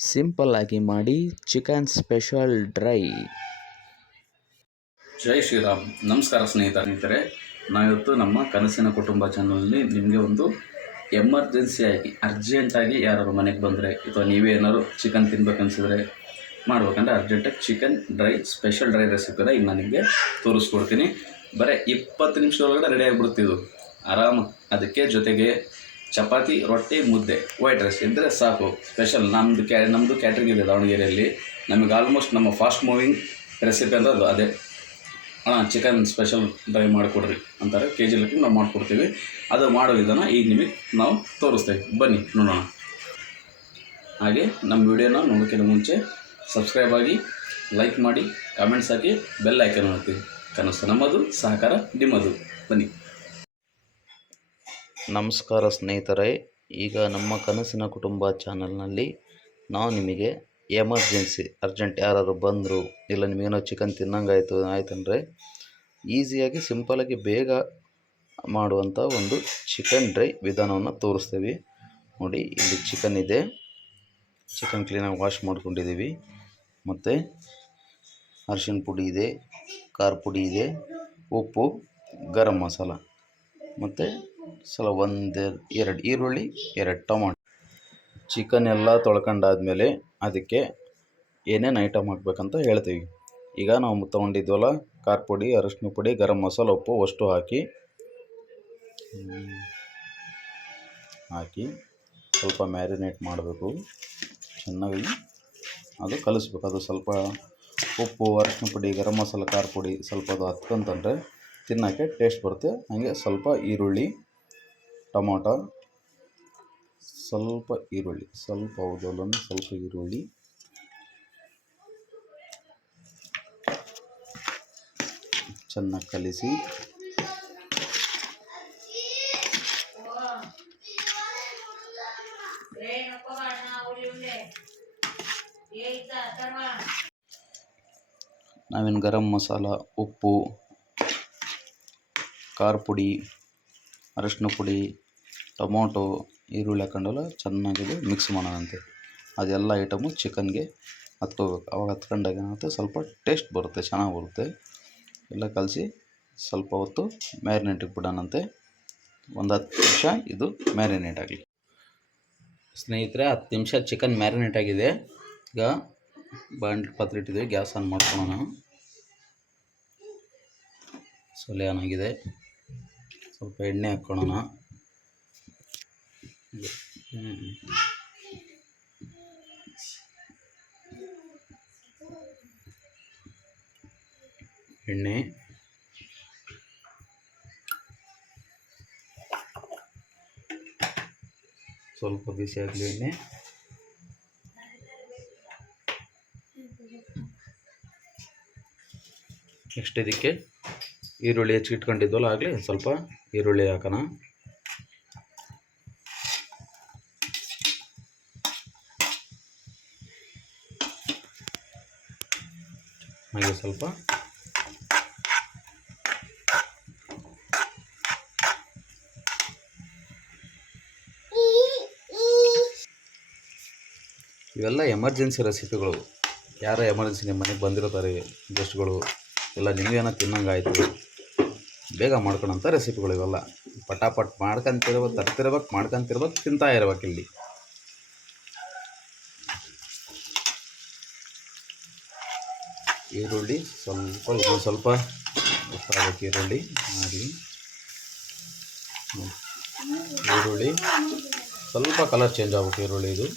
Simple ಆಗಿ ಮಾಡಿ chicken special dry. ಜೈ ಶ್ರೀರಾಮ್. ನಮಸ್ಕಾರ ಸ್ನೇಹಿತರೆ, ನಾವಿವತ್ತು ನಮ್ಮ ಕನಸಿನ ಕುಟುಂಬ ಚಾನಲ್ನಲ್ಲಿ ನಿಮಗೆ ಒಂದು ಎಮರ್ಜೆನ್ಸಿಯಾಗಿ ಅರ್ಜೆಂಟಾಗಿ ಯಾರು ಮನೆಗೆ ಬಂದರೆ ಅಥವಾ ನೀವೇ ಏನಾದ್ರು ಚಿಕನ್ ತಿನ್ಬೇಕನ್ಸಿದ್ರೆ ಮಾಡ್ಬೇಕಂದ್ರೆ ಅರ್ಜೆಂಟಾಗಿ ಚಿಕನ್ ಡ್ರೈ ಸ್ಪೆಷಲ್ ಡ್ರೈ ರೆಸಿಪಿನ ಈಗ ನಾನು ನಿಮಗೆ ತೋರಿಸ್ಕೊಡ್ತೀನಿ. ಬರೀ 20 ನಿಮಿಷದೊಳಗಡೆ ರೆಡಿ ಆಗಿಬಿಡ್ತಿದ್ದು ಆರಾಮ. ಅದಕ್ಕೆ ಜೊತೆಗೆ ಚಪಾತಿ, ರೊಟ್ಟಿ, ಮುದ್ದೆ, ವೈಟ್ ರೈಸ್ ಇದ್ದರೆ ಸಾಕು. ಸ್ಪೆಷಲ್ ನಮ್ಮದು ಕ್ಯಾಟ್ರಿಂಗ್ ಇದೆ ದಾವಣಗೆರೆಯಲ್ಲಿ. ನಮಗೆ ಆಲ್ಮೋಸ್ಟ್ ನಮ್ಮ ಫಾಸ್ಟ್ ಮೂವಿಂಗ್ ರೆಸಿಪಿ ಅಂದ್ರೆ ಅದು ಅದೇ. ಚಿಕನ್ ಸ್ಪೆಷಲ್ ಡ್ರೈ ಮಾಡಿಕೊಡ್ರಿ ಅಂತಾರೆ. ಕೆ ಜಿ ಲೆಕ್ಕ ನಾವು ಮಾಡಿಕೊಡ್ತೀವಿ. ಅದು ಮಾಡೋ ವಿಧಾನ ಈಗ ನಿಮಗೆ ನಾವು ತೋರಿಸ್ತೇವೆ, ಬನ್ನಿ ನೋಡೋಣ. ಹಾಗೆ ನಮ್ಮ ವಿಡಿಯೋನ ನೋಡೋಕ್ಕಿಂತ ಮುಂಚೆ ಸಬ್ಸ್ಕ್ರೈಬ್ ಆಗಿ, ಲೈಕ್ ಮಾಡಿ, ಕಾಮೆಂಟ್ಸ್ ಹಾಕಿ, ಬೆಲ್ ಐಕನ್ ಹಾಕ್ತೀವಿ. ಕನಸು ನಮ್ಮದು, ಸಹಕಾರ ನಿಮ್ಮದು. ಬನ್ನಿ. ನಮಸ್ಕಾರ ಸ್ನೇಹಿತರೆ, ಈಗ ನಮ್ಮ ಕನಸಿನ ಕುಟುಂಬ ಚಾನಲ್ನಲ್ಲಿ ನಾವು ನಿಮಗೆ ಎಮರ್ಜೆನ್ಸಿ ಅರ್ಜೆಂಟ್ ಯಾರಾದ್ರು ಬಂದರು, ಇಲ್ಲ ನಿಮಗೇನೋ ಚಿಕನ್ ಆಯ್ತಂದರೆ ಈಸಿಯಾಗಿ ಸಿಂಪಲಾಗಿ ಬೇಗ ಮಾಡುವಂಥ ಒಂದು ಚಿಕನ್ ಡ್ರೈ ವಿಧಾನವನ್ನು ತೋರಿಸ್ತೀವಿ. ನೋಡಿ, ಇಲ್ಲಿ ಚಿಕನ್ ಇದೆ. ಚಿಕನ್ ಕ್ಲೀನಾಗಿ ವಾಶ್ ಮಾಡ್ಕೊಂಡಿದ್ದೀವಿ. ಮತ್ತು ಅರಿಶಿನ ಪುಡಿ ಇದೆ, ಖಾರ ಪುಡಿ ಇದೆ, ಉಪ್ಪು, ಗರಂ ಮಸಾಲ, ಮತ್ತು ಎರಡು ಈರುಳ್ಳಿ, 2 ಟೊಮಾಟೊ. ಚಿಕನ್ ಎಲ್ಲ ತೊಳ್ಕೊಂಡಾದ್ಮೇಲೆ ಅದಕ್ಕೆ ಏನೇನು ಐಟಮ್ ಹಾಕ್ಬೇಕಂತ ಹೇಳ್ತೀವಿ. ಈಗ ನಾವು ತೊಗೊಂಡಿದ್ವಲ್ಲ, ಖಾರ ಪುಡಿ, ಅರಿಶಿನ ಪುಡಿ, ಗರಂ ಮಸಾಲ, ಉಪ್ಪು ಅಷ್ಟು ಹಾಕಿ ಸ್ವಲ್ಪ ಮ್ಯಾರಿನೇಟ್ ಮಾಡಬೇಕು. ಚೆನ್ನಾಗಿ ಅದು ಕಲಿಸ್ಬೇಕು. ಅದು ಸ್ವಲ್ಪ ಉಪ್ಪು, ಅರಿಶಿನ ಪುಡಿ, ಗರಂ ಮಸಾಲ, ಖಾರ ಪುಡಿ ಸ್ವಲ್ಪ ಅದು ಹತ್ಕೊಂತಂದರೆ ತಿನ್ನೋಕ್ಕೆ ಟೇಸ್ಟ್ ಬರುತ್ತೆ. ಹಾಗೆ ಸ್ವಲ್ಪ ಈರುಳ್ಳಿ, ಟೊಮಾಟೊ, ಸ್ವಲ್ಪ ಈರುಳ್ಳಿ, ಸ್ವಲ್ಪ ಈರುಳ್ಳಿ, ಚೆನ್ನಾಗಿ ಕಲಿಸಿ ನಾವೇನು ಗರಂ ಮಸಾಲ, ಉಪ್ಪು, ಖಾರ ಪುಡಿ, ಅರಿಶಿನ ಪುಡಿ, ಟೊಮೊಟೊ, ಈರುಳ್ಳಿ ಹಾಕೊಂಡೆಲ್ಲ ಚೆನ್ನಾಗಿದೆ ಮಿಕ್ಸ್ ಮಾಡೋಣಂತೆ. ಅದೆಲ್ಲ ಐಟಮು ಚಿಕನ್ಗೆ ಹತ್ಕೋಬೇಕು. ಅವಾಗ ಹತ್ಕೊಂಡಾಗ ಏನಾಗುತ್ತೆ, ಸ್ವಲ್ಪ ಟೇಸ್ಟ್ ಬರುತ್ತೆ, ಚೆನ್ನಾಗಿ ಬರುತ್ತೆ. ಎಲ್ಲ ಕಲಸಿ ಸ್ವಲ್ಪ ಹೊತ್ತು ಮ್ಯಾರಿನೇಟಿಗೆ ಬಿಡೋಣಂತೆ. ಒಂದು 10 ನಿಮಿಷ ಇದು ಮ್ಯಾರಿನೇಟ್ ಆಗಲಿ. ಸ್ನೇಹಿತರೆ, 10 ನಿಮಿಷ ಚಿಕನ್ ಮ್ಯಾರಿನೇಟ್ ಆಗಿದೆ. ಈಗ ಬಾಂಡ್ಲಿ ಪಾತ್ರೆ ಇಟ್ಟಿದ್ದೀವಿ, ಗ್ಯಾಸ್ ಆನ್ ಮಾಡ್ಕೊಳ್ಳೋಣ. ಸೊಲೆ ಆನ್ ಆಗಿದೆ. ಸ್ವಲ್ಪ ಎಣ್ಣೆ ಹಾಕ್ಕೊಳ್ಳೋಣ. ಎಣ್ಣೆ ಸ್ವಲ್ಪ ಬಿಸಿ ಆಗಲಿ. ಎಣ್ಣೆ ನೆಕ್ಸ್ಟ್ ಇದಕ್ಕೆ ಈರುಳ್ಳಿ ಹೆಚ್ಚಿಟ್ಕೊಂಡಿದ್ವಲ್ಲ ಆಗಲಿ, ಸ್ವಲ್ಪ ಈರುಳ್ಳಿ ಹಾಕೋಣ. ಹಾಗೆ ಸ್ವಲ್ಪ ಇವೆಲ್ಲ ಎಮರ್ಜೆನ್ಸಿ ರೆಸಿಪಿಗಳು. ಯಾರೋ ಎಮರ್ಜೆನ್ಸಿ ನಿಮ್ಮ ಮನೆಗೆ ಬಂದಿರ್ತಾರೆ ಗೆಸ್ಟ್ಗಳು, ಇಲ್ಲ ನಿಮಗೇನೋ ತಿನ್ನಂಗಾಯ್ತು, ಬೇಗ ಮಾಡ್ಕೊಳಂಥ ರೆಸಿಪಿಗಳು ಇವೆಲ್ಲ. ಪಟಾಪಟ್ ತರ್ತಿರ್ಬೇಕು, ಮಾಡ್ಕೊತಿರ್ಬೇಕು, ತಿಂತಾ ಇರ್ಬೇಕು. ಇಲ್ಲಿ ಈರುಳ್ಳಿ ಸ್ವಲ್ಪ ಗೊತ್ತಾಗಬೇಕು. ಈರುಳ್ಳಿ ಮಾಡಿ, ಈರುಳ್ಳಿ ಸ್ವಲ್ಪ ಕಲರ್ ಚೇಂಜ್ ಆಗ್ಬೇಕು. ಈರುಳ್ಳಿ ಇದು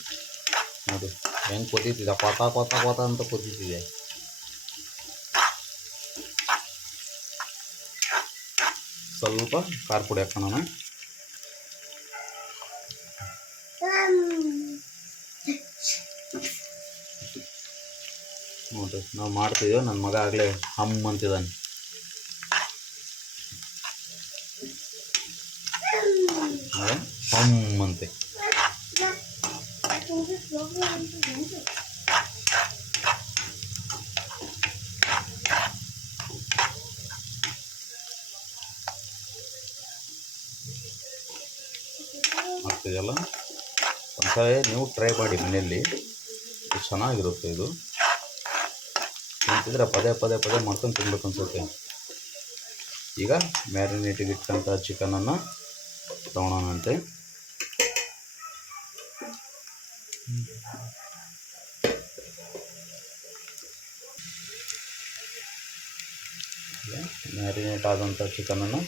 ನೋಡಿ ಹೆಂಗೆ ಕೊದ್ದೀತಿದೆ, ಕೊತ ಅಂತ ಕೊದ್ದೀತಿದೆ. ಸ್ವಲ್ಪ ಖಾರ ಪುಡಿ ಹಾಕೋಣ. ನೋಡಿರಿ, ನಾವು ಮಾಡ್ತಿದ್ದೇವೆ. ನನ್ನ ಮಗ ಆಗಲೇ ಹಮ್ ಅಂತಿದ್ದಾನೆ. ಹಮ್ ಅಂತೆ. ಆಗ್ತಿದೆಯಲ್ಲ, ಒಂದ್ಸಲ ನೀವು ಟ್ರೈ ಮಾಡಿ ಮನೆಯಲ್ಲಿ. ಚೆನ್ನಾಗಿರುತ್ತೆ ಇದು. ತಿಂತಿದ್ರೆ ಪದೇ ಪದೇ ಪದೇ ಮಾಡ್ಕೊಂಡು ತಿನ್ಬೇಕು ಅನ್ಸುತ್ತೆ. ಈಗ ಮ್ಯಾರಿನೇಟಿಗೆ ಇಟ್ಟಂಥ ಚಿಕನನ್ನು ತೊಗೊಳೋಣಂತೆ. ಮ್ಯಾರಿನೇಟ್ ಆದಂಥ ಚಿಕನನ್ನು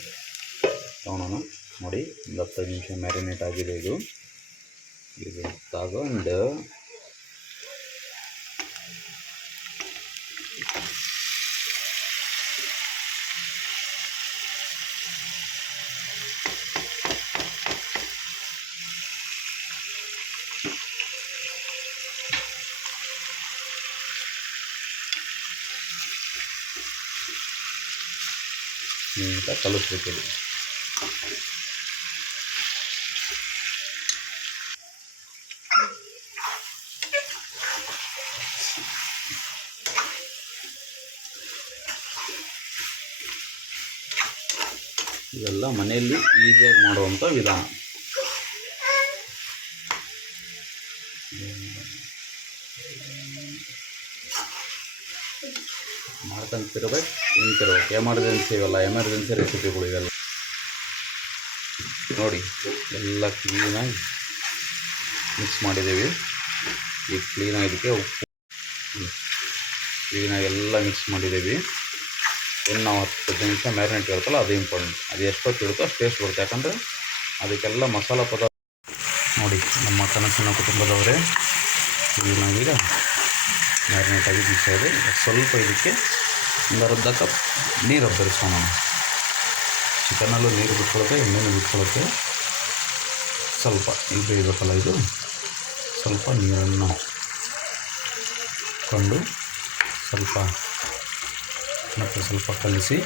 ತೊಗೊಳೋಣ. ನೋಡಿ, ಒಂದು 15 ನಿಮಿಷ ಮ್ಯಾರಿನೇಟ್ ಆಗಿದೆ. ಇದು ತಗೊಂಡು ನೀಟಾಗಿ ಕಲಿಸ್ಬೇಕು. ಇವೆಲ್ಲ ಮನೆಯಲ್ಲಿ ಈಸಿಯಾಗಿ ಮಾಡುವಂಥ ವಿಧಾನ. ಮಾಡ್ಕೊಂತಿರ್ಬೇಕು, ತಿಂತಿರ್ಬೇಕು. ಎಮರ್ಜೆನ್ಸಿ ಇವೆಲ್ಲ ಎಮರ್ಜೆನ್ಸಿ ರೆಸಿಪಿಗಳು ಇವೆಲ್ಲ. ನೋಡಿ, ಎಲ್ಲ ಕ್ಲೀನಾಗಿ ಮಿಕ್ಸ್ ಮಾಡಿದ್ದೀವಿ. ಈಗ ಕ್ಲೀನಾಗಿ ಇದಕ್ಕೆ ಉಪ್ಪು ಕ್ಲೀನಾಗಿ ಎಲ್ಲ ಮಿಕ್ಸ್ ಮಾಡಿದ್ದೀವಿ. ಇನ್ನು ನಾವು 10 ನಿಮಿಷ ಮ್ಯಾರಿನೇಟ್ ಇರುತ್ತಲ್ಲ, ಅದು ಇಂಪಾರ್ಟೆಂಟ್. ಅದು ಎಷ್ಟೊತ್ತು ಇರುತ್ತೋ ಅಷ್ಟು ಟೇಸ್ಟ್ ಬರುತ್ತೆ. ಯಾಕಂದರೆ ಅದಕ್ಕೆಲ್ಲ ಮಸಾಲ ಪದಾರ್ಥ. ನೋಡಿ, ನಮ್ಮ ಕನಸಿನ ಕುಟುಂಬದವರೇ ಕ್ಲೀನಾಗಿ ಮ್ಯಾರಿನೇಟಾಗಿ ಮಿಕ್ಸ್ ಇದೆ. ಸ್ವಲ್ಪ ಇದಕ್ಕೆ ಒಂದು ಅರ್ಧ ಕಪ್ ನೀರು ಬೆರೆಸೋಣ. ಚಿಕನಲ್ಲೂ ನೀರು ಬಿಟ್ಕೊಳ್ಳುತ್ತೆ, ಎಣ್ಣೆನೂ ಬಿಟ್ಕೊಳ್ಳುತ್ತೆ. ಸ್ವಲ್ಪ ಇದು ಬೇಯಬೇಕಲ್ಲ, ಇದು ಸ್ವಲ್ಪ ನೀರನ್ನು ಕೊಂಡು ಸ್ವಲ್ಪ ಮತ್ತು ಸ್ವಲ್ಪ ಕಲಿಸಿ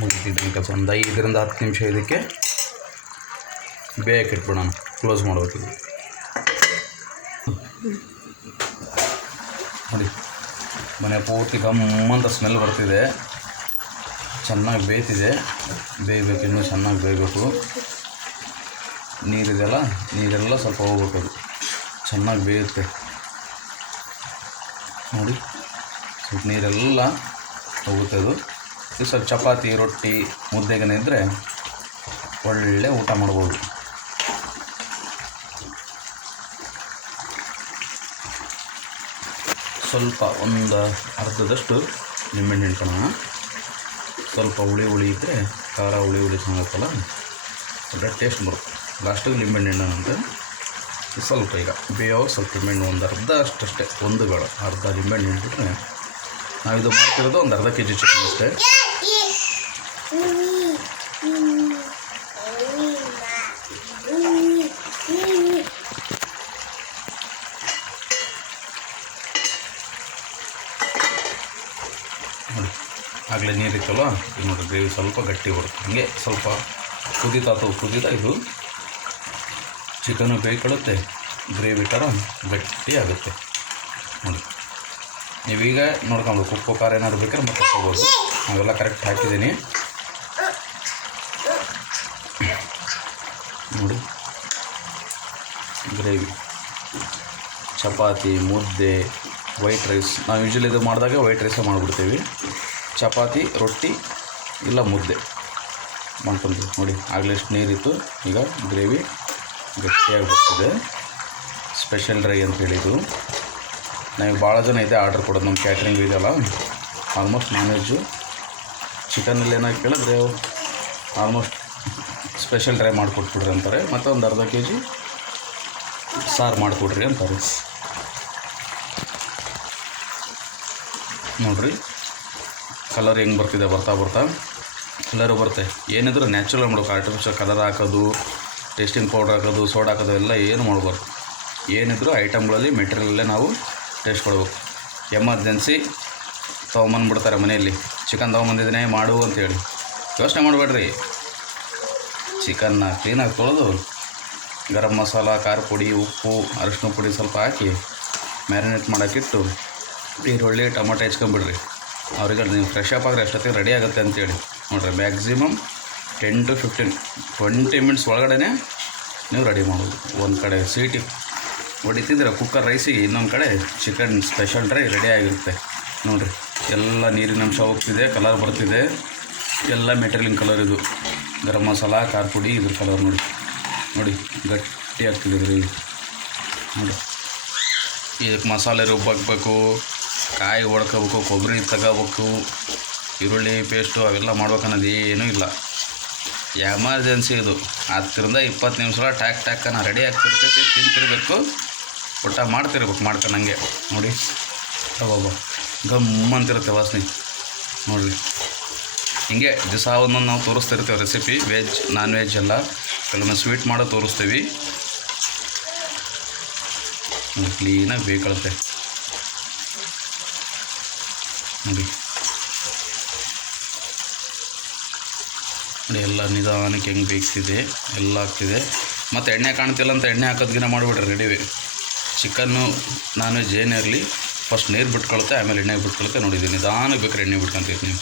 ಮುಗಿತಿದ್ದೀನಿ ಕೆಲಸ. ಒಂದು 5ರಿಂದ 10 ನಿಮಿಷ ಇದಕ್ಕೆ ಬೇಯಕ್ಕೆ ಇಟ್ಬಿಡೋಣ. ಕ್ಲೋಸ್ ಮಾಡಬೇಕು. ನೋಡಿ, ಮನೆ ಪೂರ್ತಿ ಗಮ್ಮಂತ ಸ್ಮೆಲ್ ಬರ್ತಿದೆ. ಚೆನ್ನಾಗಿ ಬೇಯ್ತಿದೆ. ಬೇಯಬೇಕು, ಇನ್ನೂ ಚೆನ್ನಾಗಿ ಬೇಯಬೇಕು. ನೀರಿದೆಯಲ್ಲ, ನೀರೆಲ್ಲ ಸ್ವಲ್ಪ ಹೋಗ್ಬೇಕು. ಅದು ಚೆನ್ನಾಗಿ ಬೇಯುತ್ತೆ. ನೋಡಿ, ಸ್ವಲ್ಪ ನೀರೆಲ್ಲ ಹೋಗುತ್ತೆ. ಅದು ಸ್ವಲ್ಪ ಚಪಾತಿ, ರೊಟ್ಟಿ, ಮುದ್ದೆಗೇನೆ ಇದ್ದರೆ ಒಳ್ಳೆ ಊಟ ಮಾಡ್ಬೋದು. ಸ್ವಲ್ಪ ಒಂದು ಅರ್ಧದಷ್ಟು ನಿಂಬೆಹಣ್ಣು ಹಿಂಡ್ಕೊಳ್ಳೋಣ. ಸ್ವಲ್ಪ ಹುಳಿ ಇದ್ದರೆ ಖಾರ ಹುಳಿ ಚೆನ್ನಾಗುತ್ತಲ್ಲ, ಒಳ್ಳೆ ಟೇಸ್ಟ್ ಬರುತ್ತೆ. ಲಾಸ್ಟಿಗೆ ನಿಂಬೆಹಣ್ಣು ಹಿಂಡೋಣಂತೆ. ಸ್ವಲ್ಪ ಈಗ ಬೇಯೋ ಸ್ವಲ್ಪ ನಿಂಬೆಹಣ್ಣು ಒಂದು ಅರ್ಧ ಅಷ್ಟೇ, ಒಂದು ಬೇಡ, ಅರ್ಧ ನಿಂಬೆಹಣ್ಣು ಹಿಂಡ್ಬಿಟ್ರೆ ನಾವಿದು ಮಾಡ್ತಿರೋದು ಒಂದು ಅರ್ಧ kg ಚಿಕನ್ ಅಷ್ಟೇ. ನೋಡಿ, ಆಗಲೇ ನೀರಿತ್ತಲ್ಲ, ಇದು ನೋಡಿ ಗ್ರೇವಿ ಸ್ವಲ್ಪ ಗಟ್ಟಿ ಬರುತ್ತೆ. ಹಾಗೆ ಸ್ವಲ್ಪ ಕುದೀತಾ ಇದು ಚಿಕನ್ನು ಬೇಯ್ಕೊಳ್ಳುತ್ತೆ, ಗ್ರೇವಿ ಥರ ಗಟ್ಟಿ ಆಗುತ್ತೆ. ನೋಡಿ, ನೀವೀಗ ನೋಡ್ಕೊಬೇಕು. ಉಪ್ಪು ಖಾರ ಏನಾದ್ರು ಬೇಕಾದ್ರೆ ಮತ್ತೆ ಹಾಕ್ಕೋಬೋದು. ನಾವೆಲ್ಲ ಕರೆಕ್ಟ್ ಹಾಕಿದ್ದೀನಿ. ನೋಡಿ, ಗ್ರೇವಿ ಚಪಾತಿ, ಮುದ್ದೆ, ವೈಟ್ ರೈಸ್. ನಾವು ಯೂಶ್ವಲಿ ಇದು ಮಾಡಿದಾಗ ವೈಟ್ ರೈಸೇ ಮಾಡಿಬಿಡ್ತೀವಿ. ಚಪಾತಿ, ರೊಟ್ಟಿ ಇಲ್ಲ ಮುದ್ದೆ ಮಾಡ್ಕೊತೀವಿ. ನೋಡಿ, ಆಗಲೇ ಎಷ್ಟು ನೀರಿತ್ತು, ಈಗ ಗ್ರೇವಿ ಗಟ್ಟಿಯಾಗಿ ಬರ್ತಿದೆ. ಸ್ಪೆಷಲ್ ಡ್ರೈ ಅಂತ ಹೇಳಿದ್ದು. ನಾವು ಭಾಳ ಜನ ಇದೆ ಆರ್ಡ್ರ್ ಕೊಡೋದು. ನಮ್ಮ ಕ್ಯಾಟ್ರಿಂಗ್ ಇದೆಯಲ್ಲ, ಆಲ್ಮೋಸ್ಟ್ ನಾನ್ ವೆಜ್ಜು. ಚಿಕನಲ್ಲಿ ಏನಾಗಿ ಕೇಳಿದ್ರೆ ಆಲ್ಮೋಸ್ಟ್ ಸ್ಪೆಷಲ್ ಡ್ರೈ ಮಾಡಿಕೊಟ್ಬಿಡ್ರಿ ಅಂತಾರೆ. ಮತ್ತು ಒಂದು ಅರ್ಧ kg ಸಾರು ಮಾಡಿಕೊಡ್ರಿ ಅಂತಾರೆ. ನೋಡಿರಿ ಕಲರ್ ಹೆಂಗೆ ಬರ್ತಿದೆ. ಬರ್ತಾ ಕಲರು ಬರುತ್ತೆ. ಏನಿದ್ರು ನ್ಯಾಚುರಲ್ ಮಾಡ್ಬೇಕು. ಆರ್ಟಿಫಿಷಿಯಲ್ ಕಲರ್ ಹಾಕೋದು, ಟೇಸ್ಟಿಂಗ್ ಪೌಡ್ರ್ ಹಾಕೋದು, ಸೋಡಾ ಹಾಕೋದು ಎಲ್ಲ ಏನು ಮಾಡಬಾರ್ದು. ಏನಿದ್ರು ಐಟಮ್ಗಳಲ್ಲಿ ಮೆಟೀರಿಯಲ್ಲೇ ನಾವು ಟೇಸ್ಟ್ ಕೊಡಬೇಕು. ಎಮರ್ಜೆನ್ಸಿ ತೊಗೊಂಬಂದ್ಬಿಡ್ತಾರೆ ಮನೆಯಲ್ಲಿ, ಚಿಕನ್ ತೊಗೊಂಬಂದಿದ್ದೀನಿ ಮಾಡು ಅಂತೇಳಿ. ಯೋಚನೆ ಮಾಡಬೇಡ್ರಿ. ಚಿಕನ್ನ ಕ್ಲೀನಾಗಿ ತೊಳೆದು ಗರಂ ಮಸಾಲ, ಖಾರ ಪುಡಿ, ಉಪ್ಪು, ಅರಿಶಿನ ಪುಡಿ ಸ್ವಲ್ಪ ಹಾಕಿ ಮ್ಯಾರಿನೇಟ್ ಮಾಡೋಕ್ಕಿಟ್ಟು ಈರುಳ್ಳಿ ಟೊಮೊಟೊ ಹೆಚ್ಕೊಂಬಿಡ್ರಿ. ಅವ್ರಿಗೆ ನೀವು ಫ್ರೆಶ್ ಅಪ್ ಆದರೆ ಅಷ್ಟೊತ್ತಿಗೆ ರೆಡಿ ಆಗುತ್ತೆ ಅಂತೇಳಿ. ನೋಡಿರಿ, ಮ್ಯಾಕ್ಸಿಮಮ್ 10 to 15 20 ಮಿನಿಟ್ಸ್ ಒಳಗಡೆ ನೀವು ರೆಡಿ ಮಾಡೋದು. ಒಂದು ಕಡೆ ಸೀಟಿ ಹೊಡಿತಿದ್ರೆ ಕುಕ್ಕರ್ ರೈಸಿಗೆ, ಇನ್ನೊಂದು ಕಡೆ ಚಿಕನ್ ಸ್ಪೆಷಲ್ ಡ್ರೈ ರೆಡಿ ಆಗಿರುತ್ತೆ. ನೋಡಿರಿ, ಎಲ್ಲ ನೀರಿನ ಅಂಶ ಹೋಗ್ತಿದೆ, ಕಲರ್ ಬರ್ತಿದೆ, ಎಲ್ಲ ಮೆಟೀರಿಯಲ್ ಕಲರ್. ಇದು ಗರಂ ಮಸಾಲ, ಖಾರ ಪುಡಿ, ಇದ್ರ ಕಲರ್ ನೋಡಿ ನೋಡಿ ಗಟ್ಟಿ ಆಗ್ತಿದೆ ಗ್ರೇವಿ ನೋಡಿ. ಇದಕ್ಕೆ ಮಸಾಲೆ ರುಬ್ಬಾಕಬೇಕು, ಕಾಯಿ ಹೊಡ್ಕೋಬೇಕು, ಕೊಬ್ಬರಿ ತಗೋಬೇಕು, ಈರುಳ್ಳಿ ಪೇಸ್ಟು ಅವೆಲ್ಲ ಮಾಡ್ಬೇಕನ್ನೋದು ಏನೂ ಇಲ್ಲ. ಎಮರ್ಜೆನ್ಸಿ ಇದು. 10ರಿಂದ 20 ನಿಮಿಷ ಟ್ಯಾಕ್ಕನ ರೆಡಿ ಆಗ್ತಿರ್ತೈತಿ, ತಿಂತಿರ್ಬೇಕು, ಊಟ ಮಾಡ್ತಿರ್ಬೇಕು ಮಾಡ್ಕೊಂಡಂಗೆ ನೋಡಿ. ಅಬ್ಬಬ್ಬ ಗಮ್ಮಂತಿರುತ್ತೆ ವಾಸನೆ ನೋಡಿರಿ. ಹಿಂಗೆ ದಿವಸ ಒಂದೊಂದು ನಾವು ತೋರಿಸ್ತಿರ್ತೀವಿ ರೆಸಿಪಿ, ವೆಜ್ ನಾನ್ ವೆಜ್ ಎಲ್ಲ. ಕೆಲವೊಮ್ಮೆ ಸ್ವೀಟ್ ಮಾಡೋ ತೋರಿಸ್ತೀವಿ. ಕ್ಲೀನಾಗಿ ಬೇಕಳುತ್ತೆ ನೋಡಿ. ಎಲ್ಲ ನಿಧಾನಕ್ಕೆ ಹೆಂಗೆ ಬೇಯಿಸ್ತಿದೆ, ಎಲ್ಲ ಆಗ್ತಿದೆ. ಮತ್ತು ಎಣ್ಣೆ ಕಾಣ್ತಿಲ್ಲ ಅಂತ ಎಣ್ಣೆ ಹಾಕೋದ್ಗಿನ ಮಾಡಿಬಿಡ್ರಿ ರೆಡಿವಿ. ಚಿಕನ್ನು ನಾನ್ ವೆಜ್ ಏನೇ ಇರಲಿ, ಫಸ್ಟ್ ನೀರು ಬಿಟ್ಕೊಳುತ್ತೆ, ಆಮೇಲೆ ಎಣ್ಣೆ ಬಿಟ್ಕೊಳುತ್ತೆ. ನೋಡಿದ್ದೀನಿ ನಿಧಾನಕ್ಕೆ ಬೇಕಾದ್ರೆ ಎಣ್ಣೆ ಬಿಟ್ಕೊತೀವಿ ನೀವು.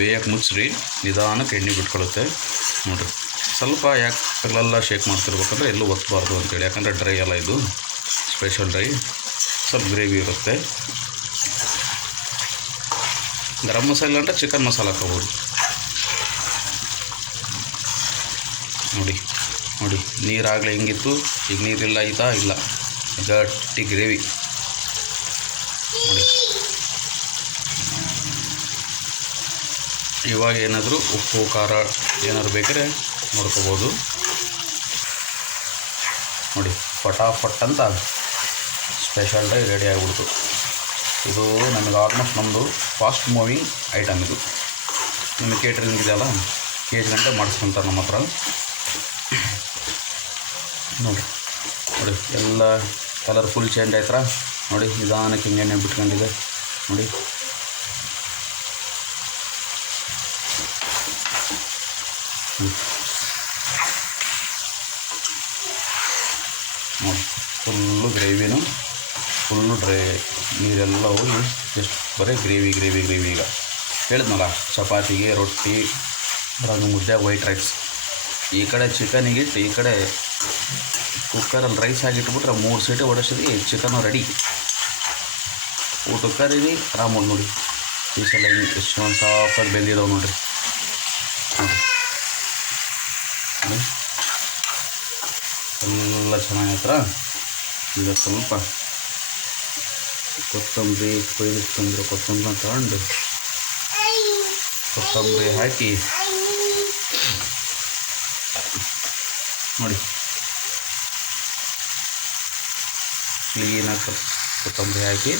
ಬೇಯಕ್ಕೆ ಮುಚ್ಚ್ರಿ, ನಿಧಾನಕ್ಕೆ ಎಣ್ಣೆ ಬಿಟ್ಕೊಳುತ್ತೆ ನೋಡಿರಿ. ಸ್ವಲ್ಪ ಯಾಕೆ ಪಗಲೆಲ್ಲ ಶೇಕ್ ಮಾಡ್ತಿರ್ಬೇಕಂದ್ರೆ ಎಲ್ಲೂ ಒತ್ತಬಾರ್ದು ಅಂತೇಳಿ, ಯಾಕಂದರೆ ಡ್ರೈ ಎಲ್ಲ ಇದು ಸ್ಪೆಷಲ್ ಡ್ರೈ, ಸ್ವಲ್ಪ ಗ್ರೇವಿ ಇರುತ್ತೆ. ಗರಂ ಮಸಾಲ ಅಂದರೆ ಚಿಕನ್ ಮಸಾಲ ಹಾಕೋಬೋದು ನೋಡಿ. ನೋಡಿ ನೀರಾಗಲೇ ಹೆಂಗಿತ್ತು, ಈಗ ನೀರಿಲ್ಲ ಆಯಿತಾ? ಇಲ್ಲ, ಗಟ್ಟಿ ಗ್ರೇವಿ ನೋಡಿ. ಇವಾಗ ಏನಾದರೂ ಉಪ್ಪು ಖಾರ ಏನಾದ್ರು ಬೇಕಾದ್ರೆ ನೋಡ್ಕೋಬೋದು ನೋಡಿ. ಫಟಾಫಟ್ ಅಂತ ಸ್ಪೆಷಲ್ ಡ್ರೈ ರೆಡಿ ಆಗಿಬಿಡ್ತು. ಇದು ನಮಗೆ ಆಲ್ಮೋಸ್ಟ್ ನಮ್ಮದು ಫಾಸ್ಟ್ ಮೂವಿಂಗ್ ಐಟಮ್. ಇದು ನಿಮಗೆ ಕೇಟ್ರಿಂಗ್ ಇದೆಯಲ್ಲ, KG ಗಂಟೆ ಮಾಡಿಸ್ಕೊಂತಾರೆ ನಮ್ಮ ಹತ್ರ ನೋಡಿ. ನೋಡಿ ಎಲ್ಲ ಕಲರ್ ಫುಲ್ ಚೇಂಜ್ ಆಯ್ತಾ ನೋಡಿ. ನಿಧಾನಕ್ಕೆ ಹಿಂಗೆ ಎಣ್ಣೆ ಬಿಟ್ಕೊಂಡಿದೆ ನೋಡಿ. ನೋಡಿ ಫುಲ್ಲು ಗ್ರೇವಿನೂ ಫುಲ್ಲು ಡ್ರೈ, ನೀರೆಲ್ಲ ಹೋಗಿ ಎಷ್ಟು ಬರೀ ಗ್ರೇವಿ ಗ್ರೇವಿ ಗ್ರೇವಿ. ಈಗ ಹೇಳಿದ್ನಲ್ಲ, ಚಪಾತಿಗೆ, ರೊಟ್ಟಿ, ರಾಗಿ ಮುದ್ದೆ, ವೈಟ್ ರೈಸ್. ಈ ಕಡೆ ಚಿಕನಿಗೆ ಇಟ್ಟು, ಈ ಕಡೆ ಕುಕ್ಕರಲ್ಲಿ ರೈಸ್ ಆಗಿಟ್ಬಿಟ್ರೆ 3 ಸೀಟಿ ಹೊಡೆಸಿದ್ವಿ, ಚಿಕನು ರೆಡಿ. ಊಟಕ್ಕೆ ಕರೀರಿ ಆರಾಮಾಗಿ ನೋಡಿ. ಈ ಸಲ ಎಷ್ಟು ಒಂದು ಸಾಫಾಗಿ ಬೆಂದಿದ್ದಾವೆ ನೋಡಿರಿ. ನೋಡಿ ಎಲ್ಲ ಚೆನ್ನಾಗೈತ್ರ. ಈಗ ಸ್ವಲ್ಪ ಕೊತ್ತಂಬರಿ ಕೊಯ್ದಿಟ್ಕೊಂಡ್ರೆ ಕೊತ್ತಂಬರಿ ತಗೊಂಡು ಕೊತ್ತಂಬರಿ ಹಾಕಿ ನೋಡಿ. ಕ್ಲೀನಾಗಿ ಕೊತ್ತಂಬರಿ ಹಾಕಿ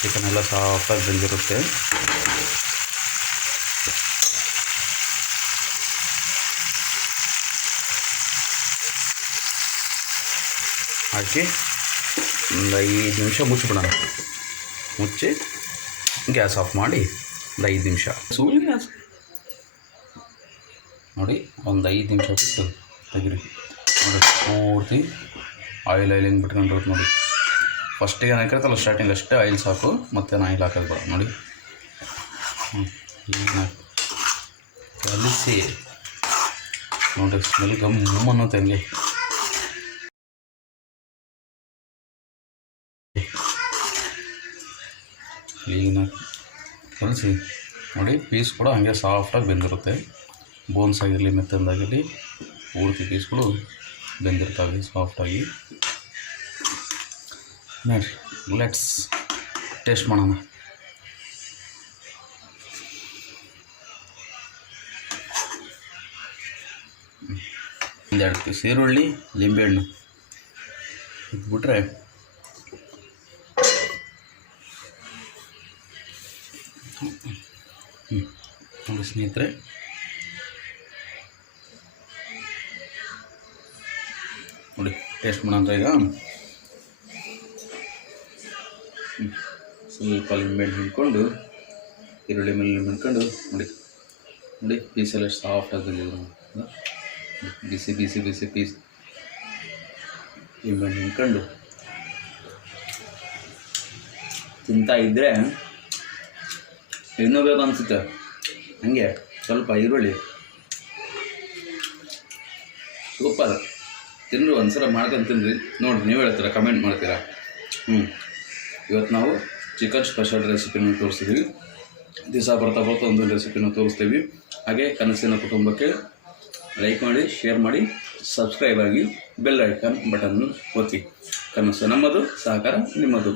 ಚಿಕನ್ ಎಲ್ಲ ಸಾಫ್ಟಾಗಿ ಬೆಂದಿರುತ್ತೆ. ಹಾಕಿ ಒಂದು 5 ನಿಮಿಷ ಮುಚ್ಚಿಬಿಡೋಣ. ಮುಚ್ಚಿ ಗ್ಯಾಸ್ ಆಫ್ ಮಾಡಿ ಒಂದು 5 ನಿಮಿಷ ನೋಡಿ. ಒಂದು 5 ನಿಮಿಷ ಬಿಟ್ಟು ತೆಗಿರಿ ನೋಡಿ. ಪೂರ್ತಿ ಆಯಿಲ್ ಹೆಂಗೆ ಬಿಟ್ಕೊಂಡಿರೋದು ನೋಡಿ. ಫಸ್ಟಿಗೆ ಏನು ಹಾಕಿರ್ತಲ್ಲ ಸ್ಟಾರ್ಟಿಂಗ್ ಅಷ್ಟೇ ಆಯಿಲ್ ಸಾಕು, ಮತ್ತೇನು ಆಯಿಲ್ ಹಾಕೋದು ಬೇಡ ನೋಡಿ. ಈಗ ಕಲಿಸಿ ನೋಡಿ, ಸ್ಮೆಲ್ ಗಮ್ ಅನ್ನೋದು ಹಂಗೆ. ಕ್ಲೀನಾಗಿ ಕಲಿಸಿ ನೋಡಿ. ಪೀಸ್ ಕೂಡ ಹಾಗೆ ಸಾಫ್ಟಾಗಿ ಬೆಂದಿರುತ್ತೆ. ಬೋನ್ಸ್ ಆಗಿರಲಿ ಮೆತ್ತಂದಾಗಿರಲಿ ಪೂರ್ತಿ ಪೀಸ್ಗಳು ಬೆಂದಿರ್ತವೆ ಸಾಫ್ಟಾಗಿ. ನೋಡಿ, ಲೆಟ್ಸ್ ಟೇಸ್ಟ್ ಮಾಡೋಣ. ಒಂದೆರಡು ಪೀಸ್ ಈರುಳ್ಳಿ, ಲಿಂಬೆಹಣ್ಣು ಇಟ್ಬಿಟ್ರೆ ನೋಡಿ ಸ್ನೇಹಿತರೆ. ನೋಡಿ ಟೇಸ್ಟ್ ಮಾಡೋಣ ಈಗ. ಸ್ವಲ್ಪ ಲಿಂಬೆಹಣ್ಣು ಹಿಂಡ್ಕೊಂಡು, ಈರುಳ್ಳಿ ಮೇಲೆ ಹಿಂಡ್ಕೊಂಡು ನೋಡಿ. ನೋಡಿ ಪೀಸೆಲ್ಲ ಸಾಫ್ಟಾಗಿ ಬಂದಿದ್ರು. ಬಿಸಿ ಬಿಸಿ ಬಿಸಿ ಪೀಸ್ ಲಿಂಬೆಹಣ್ಣು ಹಿಂಡ್ಕೊಂಡು ತಿಂತಾ ಇದ್ದರೆ ಇನ್ನೂ ಬೇಕು ಅನಿಸುತ್ತೆ. ಹಾಗೆ ಸ್ವಲ್ಪ ಈರುಳ್ಳಿ ಸೂಪರ್. ತಿಂದು ಒಂದ್ಸಲ ಮಾಡ್ಕೊಂಡು ತಿನ್ನಿರಿ, ನೋಡಿ ನೀವು ಹೇಳ್ತೀರಾ, ಕಮೆಂಟ್ ಮಾಡ್ತೀರಾ. ಇವತ್ತು ನಾವು ಚಿಕನ್ ಸ್ಪೆಷಲ್ ರೆಸಿಪಿನ ತೋರಿಸ್ತಿದ್ದೀವಿ. ದಿವಸ ಬರ್ತಾ ಒಂದು ರೆಸಿಪಿನ ತೋರಿಸ್ತೀವಿ. ಹಾಗೆ ಕನಸಿನ ಕುಟುಂಬಕ್ಕೆ ಲೈಕ್ ಮಾಡಿ, ಶೇರ್ ಮಾಡಿ, ಸಬ್ಸ್ಕ್ರೈಬ್ ಆಗಿ, ಬೆಲ್ ಐಕಾನ್ ಬಟನ್ ಒತ್ತಿ. ಕನಸು ನಮ್ಮದು, ಸಹಕಾರ ನಿಮ್ಮದು.